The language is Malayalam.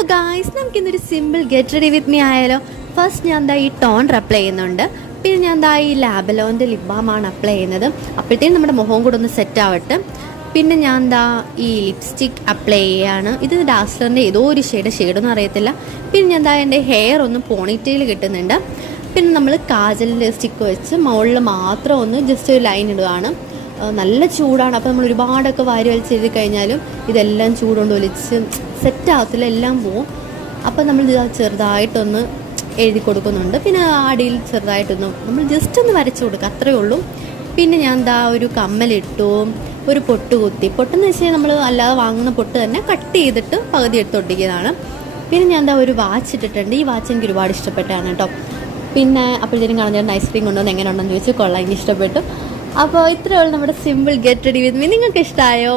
ഹലോ ഗായ്സ്, നമുക്കിന്നൊരു simple get ready with me ആയാലോ. ഫസ്റ്റ് ഞാൻ ഈ ടോണർ അപ്ലൈ ചെയ്യുന്നുണ്ട്. പിന്നെ ഞാൻ ഈ ലാബലോൻ്റെ ലിപ് ബാമാണ് അപ്ലൈ ചെയ്യുന്നത്. അപ്പോഴത്തേക്കും നമ്മുടെ മുഖം കൂടെ ഒന്ന് സെറ്റ് ആവട്ടെ. പിന്നെ ഞാൻ ഈ ലിപ്സ്റ്റിക് അപ്ലൈ ചെയ്യാണ്. ഇത് ഡാസ്ലറിൻ്റെ ഏതോ ഒരു ഷെയ്ഡൊന്നും അറിയത്തില്ല. പിന്നെ ഞാൻ എൻ്റെ ഹെയർ ഒന്ന് പോണിറ്റെയിൽ കിട്ടുന്നുണ്ട്. പിന്നെ നമ്മൾ കാജലിൻ്റെ സ്റ്റിക്ക് വെച്ച് മുകളിൽ മാത്രം ഒന്ന് ജസ്റ്റ് ഒരു ലൈൻ ഇടുകയാണ്. നല്ല ചൂടാണ്, അപ്പോൾ നമ്മൾ ഒരുപാടൊക്കെ വാരി വലിച്ച് എഴുതി കഴിഞ്ഞാലും ഇതെല്ലാം ചൂടുകൊണ്ട് ഒലിച്ച് സെറ്റാകത്തില്ല, എല്ലാം പോവും. അപ്പോൾ നമ്മൾ ചെറുതായിട്ടൊന്ന് എഴുതി കൊടുക്കുന്നുണ്ട്. പിന്നെ അടിയിൽ ചെറുതായിട്ടൊന്ന് നമ്മൾ ജസ്റ്റ് ഒന്ന് വരച്ച് കൊടുക്കുക, അത്രയേ ഉള്ളൂ. പിന്നെ ഞാൻ ഒരു കമ്മലിട്ടു, ഒരു പൊട്ട് കുത്തി. പൊട്ടെന്ന് വെച്ച് കഴിഞ്ഞാൽ നമ്മൾ അല്ലാതെ വാങ്ങുന്ന പൊട്ട് തന്നെ കട്ട് ചെയ്തിട്ട് പകുതി എടുത്ത് ഒട്ടിക്കുന്നതാണ്. പിന്നെ ഞാൻ ഒരു വാച്ച് ഇട്ടിട്ടുണ്ട്. ഈ വാച്ച് എനിക്ക് ഒരുപാട് ഇഷ്ടപ്പെട്ടാണ് കേട്ടോ. പിന്നെ അപ്പോഴത്തേനും കാണാൻ ഐസ്ക്രീം കൊണ്ടുവന്ന് എങ്ങനെ ഉണ്ടെന്ന് ചോദിച്ചു. കൊള്ളാം, എനിക്ക് ഇഷ്ടപ്പെട്ടു. അപ്പോൾ ഇത്രയേ ഉള്ളൂ നമ്മുടെ simple get ready with me. നിങ്ങൾക്ക് ഇഷ്ടമായോ?